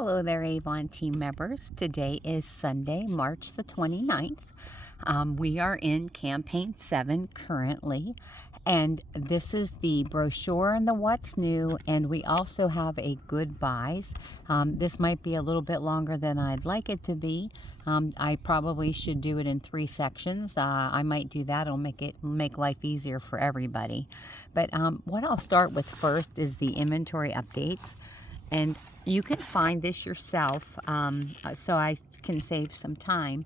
Hello there, Avon team members. Today is Sunday, March the 29th. We are in campaign 7 currently, and this is the brochure and the what's new, and we also have a good buys. This might be a little bit longer than I'd like it to be. I probably should do it in 3 sections. I might do that. It'll make life easier for everybody. But what I'll start with first is the inventory updates. And you can find this yourself, so I can save some time,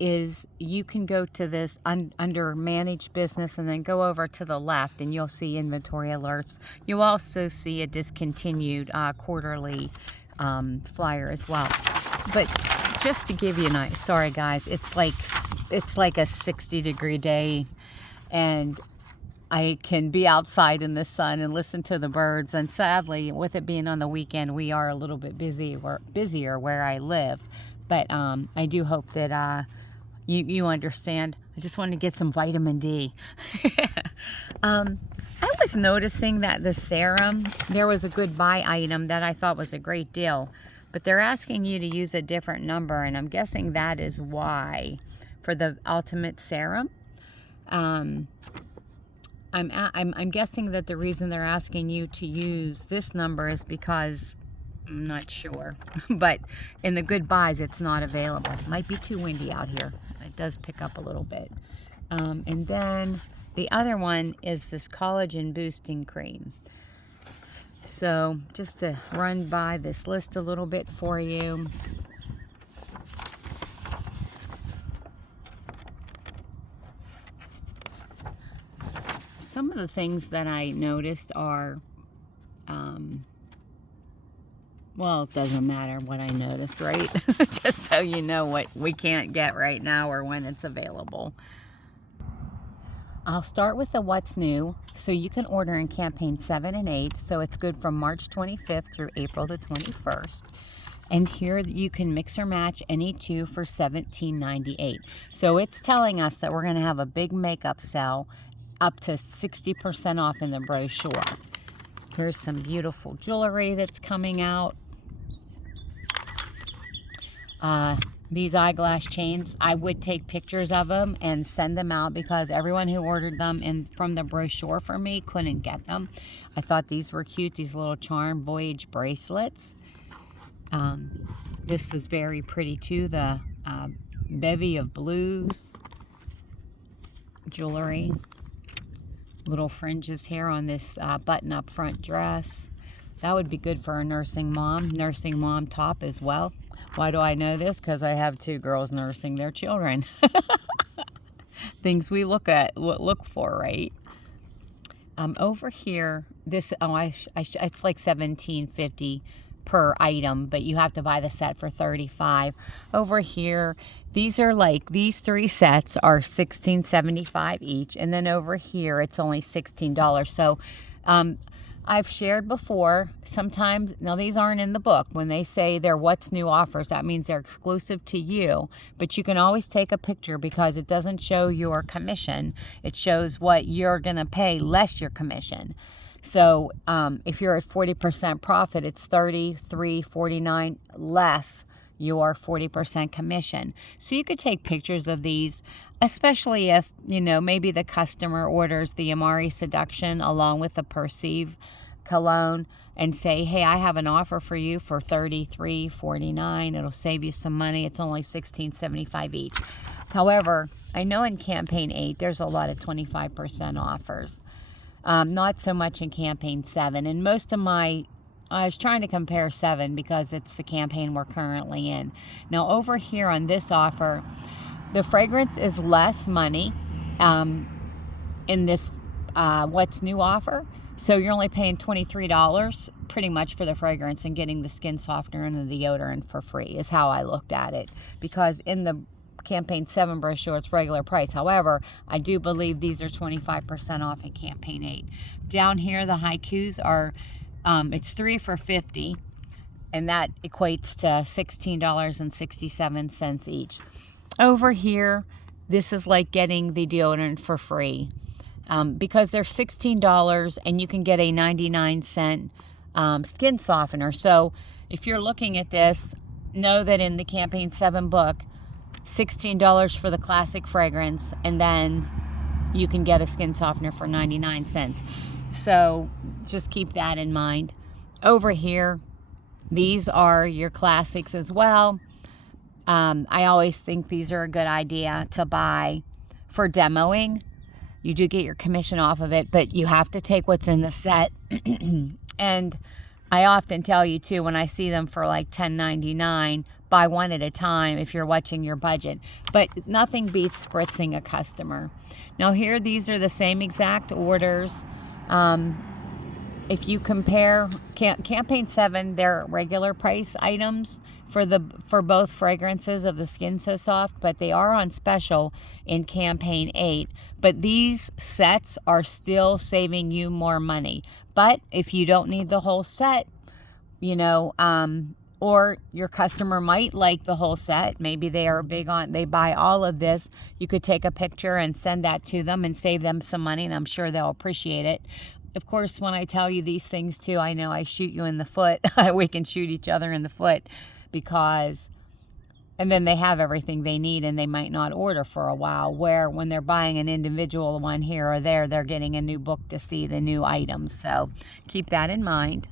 is you can go to this under Manage Business and then go over to the left and you'll see inventory alerts. You'll also see a discontinued quarterly flyer as well. But just to give you an idea, sorry guys, it's like a 60-degree day, and I can be outside in the sun and listen to the birds. And sadly, with it being on the weekend, we are a little bit busier where I live. But I do hope that you understand. I just wanted to get some vitamin D. I was noticing that the serum, there was a good buy item that I thought was a great deal. But they're asking you to use a different number, and I'm guessing that is why for the Ultimate Serum. I'm guessing that the reason they're asking you to use this number is because, I'm not sure, but in the good buys it's not available. It might be too windy out here. It does pick up a little bit. And then the other one is this collagen boosting cream. So just to run by this list a little bit for you. Some of the things that I noticed are, well, it doesn't matter what I noticed, right? Just so you know what we can't get right now or when it's available. I'll start with the what's new. So you can order in campaign 7 and 8. So it's good from March 25th through April the 21st. And here you can mix or match any two for $17.98. So it's telling us that we're going to have a big makeup sale up to 60% off in the brochure. Here's some beautiful jewelry that's coming out. These eyeglass chains, I would take pictures of them and send them out because everyone who ordered them from the brochure for me couldn't get them. I thought these were cute, these little Charm Voyage bracelets. This is very pretty too, the bevy of blues jewelry. Little fringes here on this button-up front dress. That would be good for a nursing mom top as well. Why do I know this? Because I have 2 girls nursing their children. Things we look for, right? Over here, this it's like $17.50 per item, but you have to buy the set for $35. Over here, these 3 sets are $16.75 each, and then over here it's only $16. So I've shared before, sometimes, now these aren't in the book, when they say they're what's new offers, that means they're exclusive to you, but you can always take a picture because it doesn't show your commission. It shows what you're gonna pay less your commission. So if you're at 40% profit, it's $33.49 less your 40% commission. So you could take pictures of these, especially if, maybe the customer orders the Amari Seduction along with the Perceive cologne and say, hey, I have an offer for you for $33.49. It'll save you some money. It's only $16.75 each. However, I know in campaign 8, there's a lot of 25% offers. Not so much in campaign 7. And most of I was trying to compare 7 because it's the campaign we're currently in. Now over here on this offer, the fragrance is less money in this what's new offer. So you're only paying $23 pretty much for the fragrance and getting the skin softener and the deodorant for free is how I looked at it. Because in the campaign 7 brochure, it's regular price. However, I do believe these are 25% off in campaign 8. Down here, the haikus are, it's 3 for $50, and that equates to $16.67 each. Over here, this is like getting the deodorant for free because they're $16 and you can get a 99-cent skin softener. So if you're looking at this, know that in the Campaign 7 book, $16 for the classic fragrance, and then you can get a skin softener for 99 cents. So just keep that in mind. Over here, these are your classics as well. I always think these are a good idea to buy for demoing. You do get your commission off of it, but you have to take what's in the set. And I often tell you too, when I see them for like $10.99, buy one at a time if you're watching your budget. But nothing beats spritzing a customer. Now here, these are the same exact orders. If you compare Campaign 7, their regular price items for both fragrances of the Skin So Soft, but they are on special in Campaign 8. But these sets are still saving you more money. But if you don't need the whole set, you know, or your customer might like the whole set, maybe they are big on, they buy all of this, you could take a picture and send that to them and save them some money, and I'm sure they'll appreciate it. Of course, when I tell you these things too, I know I shoot you in the foot. We can shoot each other in the foot because, and then they have everything they need and they might not order for a while, where when they're buying an individual one here or there, they're getting a new book to see the new items. So keep that in mind.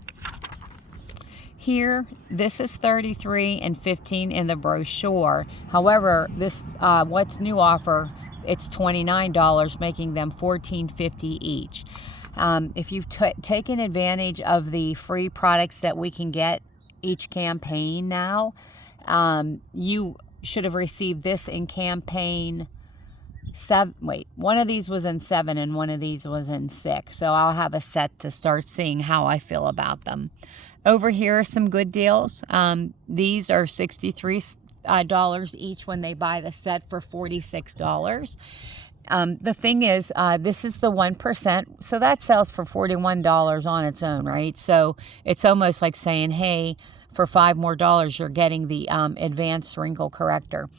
Here, this is $33 and $15 in the brochure. However, this What's New offer, it's $29, making them $14.50 each. If you've taken advantage of the free products that we can get each campaign now, you should have received this in Campaign 7. Wait, one of these was in 7 and one of these was in 6. So I'll have a set to start seeing how I feel about them. Over here are some good deals. These are $63 each when they buy the set for $46. The thing is, this is the 1%, so that sells for $41 on its own, right? So it's almost like saying, hey, for $5 more, you're getting the Advanced Wrinkle Corrector.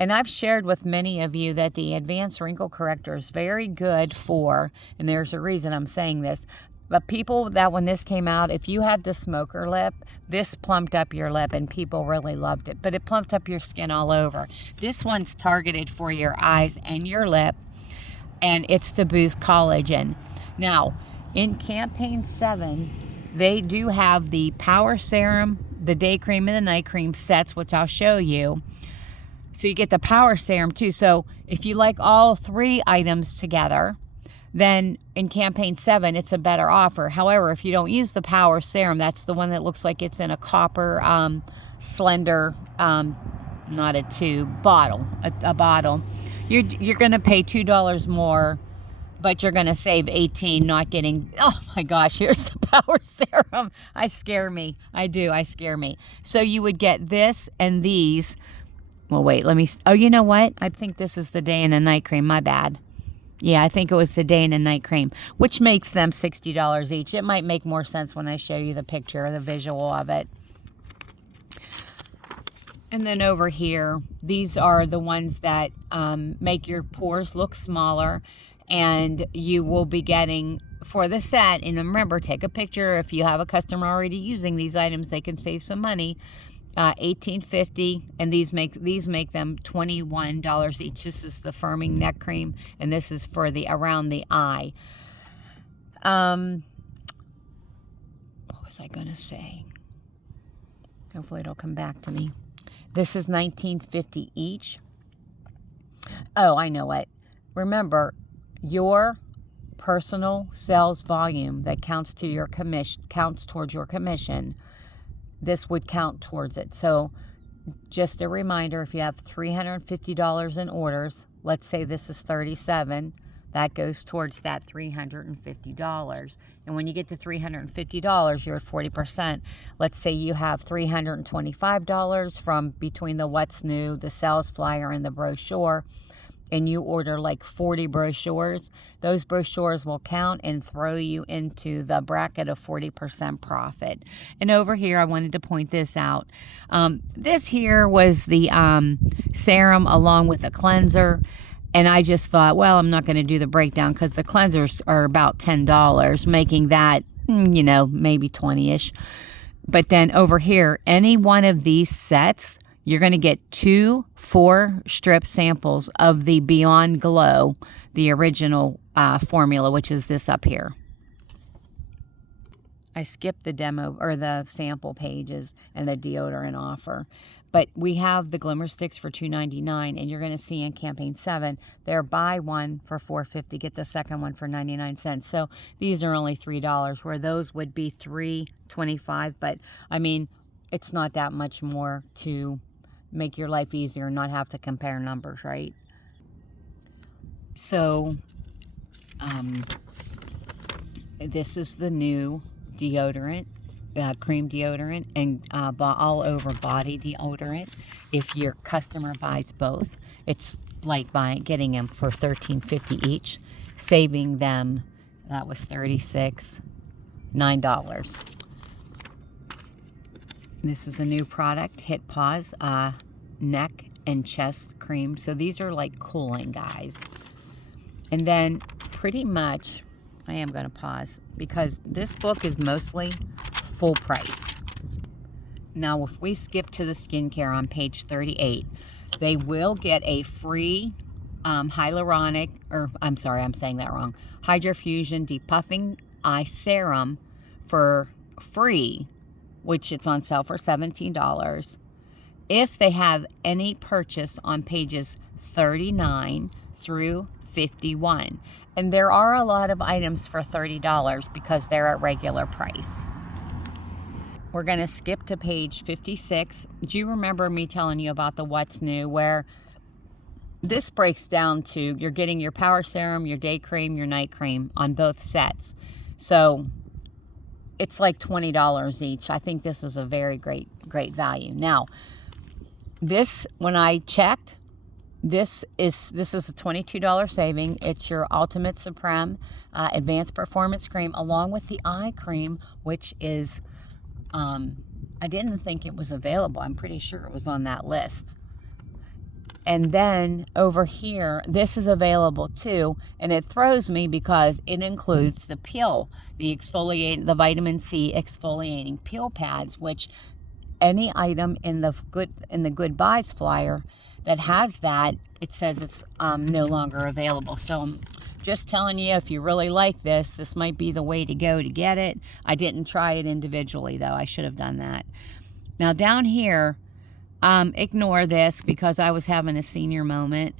And I've shared with many of you that the Advanced Wrinkle Corrector is very good for, and there's a reason I'm saying this, but people that when this came out, if you had the smoker lip, this plumped up your lip and people really loved it. But it plumped up your skin all over. This one's targeted for your eyes and your lip, and it's to boost collagen. Now, in Campaign 7, they do have the Power Serum, the Day Cream, and the Night Cream sets, which I'll show you. So you get the Power Serum too. So if you like all 3 items together, then in Campaign 7, it's a better offer. However, if you don't use the Power Serum, that's the one that looks like it's in a copper, slender, not a tube, bottle, a bottle. You're going to pay $2 more, but you're going to save $18 not getting, oh my gosh, here's the Power Serum. I scare me. I do. I scare me. So you would get this and these. Well, wait, oh, you know what? I think this is the Day and the Night Cream. My bad. Yeah, I think it was the Day and the Night Cream, which makes them $60 each. It might make more sense when I show you the picture or the visual of it. And then over here, these are the ones that make your pores look smaller, and you will be getting for the set. And remember, take a picture. If you have a customer already using these items, they can save some money. $18.50, and these make them $21 each. This is the firming neck cream, and this is for the around the eye. What was I gonna say? Hopefully it'll come back to me. This is $19.50 each. Oh, I know what. Remember, your personal sales volume that counts to your commission counts towards your commission. This would count towards it. So just a reminder, if you have $350 in orders, let's say this is 37, that goes towards that $350. And when you get to $350, you're at 40%. Let's say you have $325 from between the What's New, the sales flyer, and the brochure, and you order like 40 brochures, those brochures will count and throw you into the bracket of 40% profit. And over here, I wanted to point this out. This here was the serum along with a cleanser. And I just thought, well, I'm not going to do the breakdown because the cleansers are about $10, making that, maybe 20-ish. But then over here, any one of these sets, you're going to get 2 4-strip samples of the Beyond Glow, the original formula, which is this up here. I skipped the demo or the sample pages and the deodorant offer. But we have the Glimmer Sticks for $2.99, and you're going to see in campaign 7, they're buy one for $4.50, get the second one for 99 cents. So these are only $3, where those would be $3.25. But I mean, it's not that much more to make your life easier and not have to compare numbers, right? So this is the new deodorant, cream deodorant, and all over body deodorant. If your customer buys both, it's like getting them for $13.50 each, saving them, that was $9. This is a new product, Hit Pause neck and chest cream. So these are like cooling, guys. And then pretty much, I am going to pause because this book is mostly full price. Now, if we skip to the skincare on page 38, they will get a free hyaluronic, or I'm sorry, I'm saying that wrong, Hydrofusion Depuffing Eye Serum for free, which it's on sale for $17, if they have any purchase on pages 39 through 51. And there are a lot of items for $30 because they're at regular price. We're going to skip to page 56. Do you remember me telling you about the What's New, where this breaks down to you're getting your power serum, your day cream, your night cream on both sets. So it's like $20 each. I think this is a very great value. Now, this, when I checked, this is a $22 saving. It's your Ultimate Supreme Advanced Performance Cream along with the eye cream, which is, I didn't think it was available. I'm pretty sure it was on that list. And then over here, this is available too, and it throws me because it includes the peel, the vitamin C exfoliating peel pads, which any item in the Good Buys flyer that has that, it says it's no longer available. So I'm just telling you, if you really like this might be the way to go to get it. I didn't try it individually though. I should have done that. Now down here, ignore this because I was having a senior moment.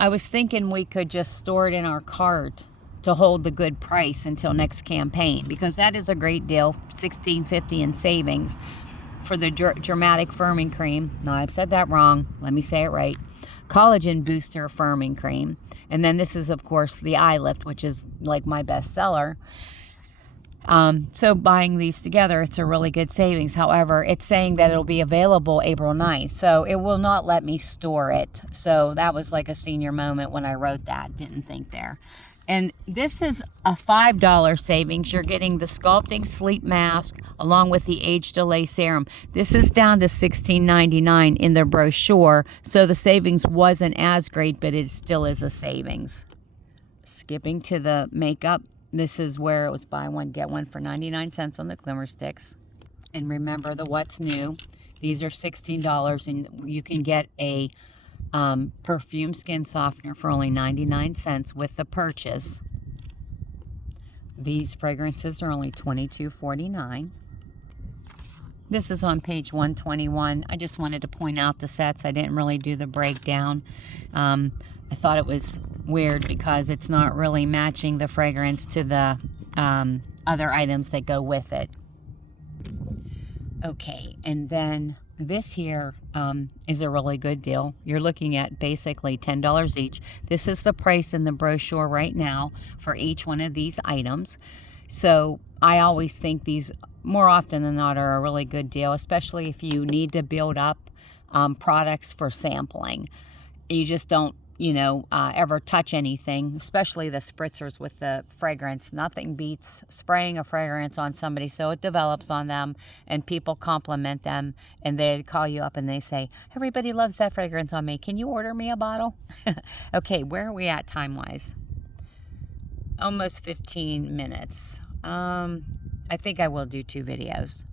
I was thinking we could just store it in our cart to hold the good price until next campaign, because that is a great deal, $16.50 in savings for the Dramatic Firming Cream. No, I've said that wrong. Let me say it right. Collagen Booster Firming Cream. And then this is, of course, the Eye Lift, which is like my best seller. So buying these together, it's a really good savings. However, it's saying that it'll be available April 9th. So it will not let me store it. So that was like a senior moment when I wrote that. Didn't think there. And this is a $5 savings. You're getting the Sculpting Sleep Mask along with the Age Delay Serum. This is down to $16.99 in the brochure. So the savings wasn't as great, but it still is a savings. Skipping to the makeup. This is where it was buy one, get one for 99 cents on the Glimmer Sticks. And remember the What's New. These are $16, and you can get a perfume skin softener for only 99 cents with the purchase. These fragrances are only $22.49. This is on page 121. I just wanted to point out the sets. I didn't really do the breakdown. I thought it was weird because it's not really matching the fragrance to the other items that go with it. Okay, and then this here is a really good deal. You're looking at basically $10 each. This is the price in the brochure right now for each one of these items. So I always think these, more often than not, are a really good deal, especially if you need to build up products for sampling. You just don't, ever touch anything, especially the spritzers with the fragrance. Nothing beats spraying a fragrance on somebody so it develops on them and people compliment them, and they call you up and they say, everybody loves that fragrance on me. Can you order me a bottle? Okay, where are we at time-wise? Almost 15 minutes. I think I will do 2 videos.